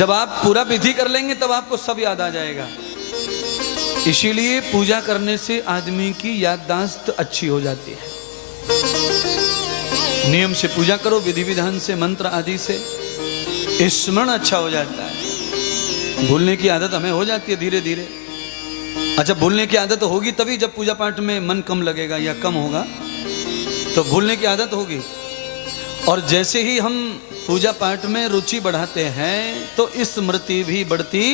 जब आप पूरा विधि कर लेंगे तब आपको सब याद आ जाएगा। इसीलिए पूजा करने से आदमी की याददाश्त अच्छी हो जाती है। नियम से पूजा करो, विधि विधान से, मंत्र आदि से, स्मरण अच्छा हो जाता है। भूलने की आदत हमें हो जाती है धीरे धीरे। अच्छा, भूलने की आदत होगी तभी जब पूजा पाठ में मन कम लगेगा या कम होगा, तो भूलने की आदत होगी। और जैसे ही हम पूजा पाठ में रुचि बढ़ाते हैं तो स्मृति भी बढ़ती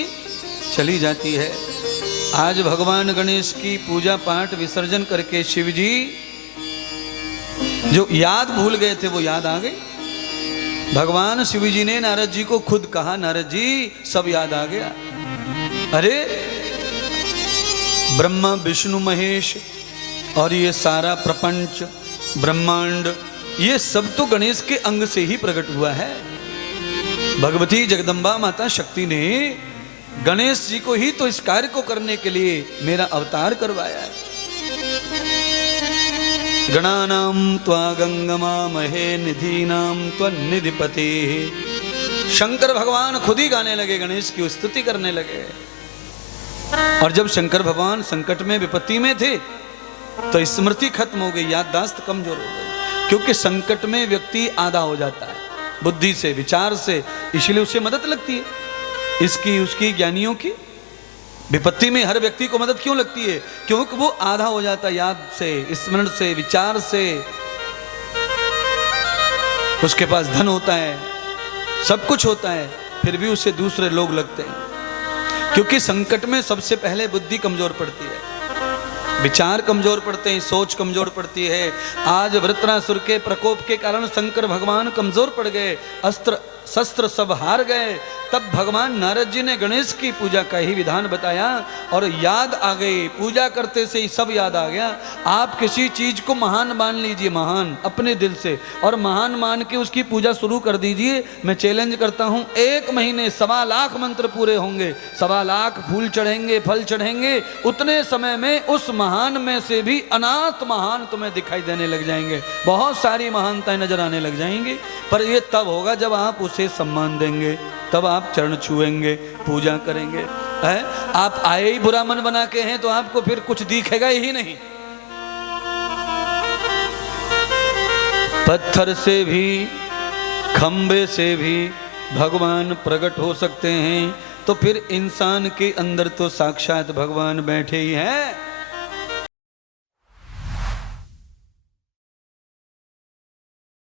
चली जाती है। आज भगवान गणेश की पूजा पाठ विसर्जन करके शिव जी जो याद भूल गए थे वो याद आ गई। भगवान शिव जी ने नारद जी को खुद कहा, नारद जी सब याद आ गया। अरे ब्रह्मा विष्णु महेश और ये सारा प्रपंच ब्रह्मांड ये सब तो गणेश के अंग से ही प्रकट हुआ है। भगवती जगदम्बा माता शक्ति ने गणेश जी को ही तो इस कार्य को करने के लिए मेरा अवतार करवाया है। गणानां त्वा गंगमा महे निधीनां त्वन्निधिपते। शंकर भगवान खुद ही गाने लगे, गणेश की स्तुति करने लगे। और जब शंकर भगवान संकट में विपत्ति में थे तो स्मृति खत्म हो गई, याददाश्त कमजोर हो गई। क्योंकि संकट में व्यक्ति आधा हो जाता है बुद्धि से, विचार से, इसलिए उसे मदद लगती है इसकी उसकी ज्ञानियों की। विपत्ति में हर व्यक्ति को मदद क्यों लगती है? क्योंकि वो आधा हो जाता है याद से, स्मरण से, विचार से। उसके पास धन होता है, सब कुछ होता है, फिर भी उसे दूसरे लोग लगते हैं। क्योंकि संकट में सबसे पहले बुद्धि कमजोर पड़ती है, विचार कमजोर पड़ते हैं, सोच कमजोर पड़ती है। आज वृत्रासुर के प्रकोप के कारण शंकर भगवान कमजोर पड़ गए, अस्त्र शस्त्र सब हार गए। तब भगवान नारद जी ने गणेश की पूजा का ही विधान बताया और याद आ गई। पूजा करते से ही सब याद आ गया। आप किसी चीज को महान मान लीजिए, महान अपने दिल से, और महान मान के उसकी पूजा शुरू कर दीजिए। मैं चैलेंज करता हूं, 1 महीने 1.25 लाख मंत्र पूरे होंगे, 1.25 लाख फूल चढ़ेंगे, फल चढ़ेंगे। उतने समय में उस महान में से भी अनाथ महान तुम्हें दिखाई देने लग जाएंगे, बहुत सारी महानताएं नजर आने लग जाएंगी। पर यह तब होगा जब आप उसे सम्मान देंगे, तब आप चरण छुएंगे, पूजा करेंगे। है? आप आए ही बुरा मन बना के हैं तो आपको फिर कुछ दिखेगा ही नहीं। पत्थर से भी, खंबे से भी भगवान प्रकट हो सकते हैं, तो फिर इंसान के अंदर तो साक्षात भगवान बैठे ही हैं।